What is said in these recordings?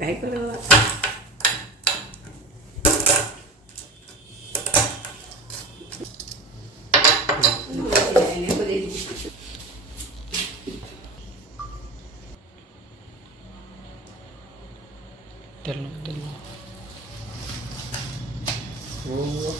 Cái có luôn. Telur. Oh.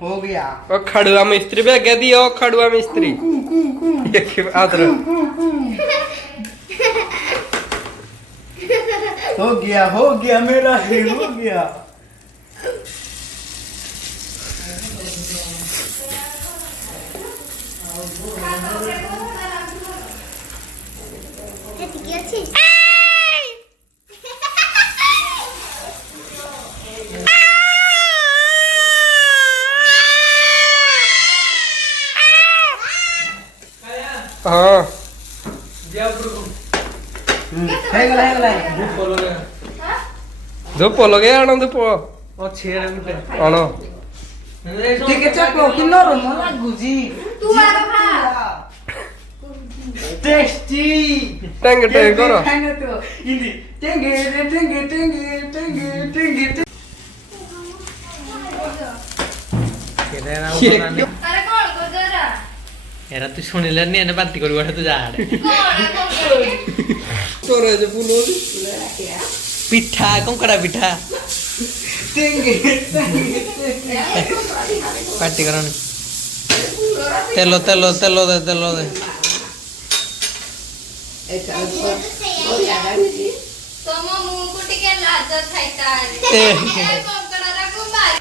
हो गया ओ खड़ुआ मिस्त्री पे कह दी ओ खड़ुआ मिस्त्री आदर हो गया मेरा है हो गया हाँ जो पोलो गया आना तो आना ठीक है चलो किन्नो मला गुजी तू मारो खा टेस्टी टेंग टेंग करो इंदी टेंगे टेंगे टेंगे टेंगे टेंगे अरे कौन को जरा এরা তুই শুনিলে নি এনে বাতি করবি ওটা তো যা হাড়ে তোরা যে বুলো পিঠা কঙ্কড়া পিঠা टेंगे পাটি করন তেল তেল তেল দে তেল দে ତମ ମୁହଁକୁ ଟିକେ ଲାଜ ଥାଇତା କଙ୍କଡ଼ାକୁ ମାରି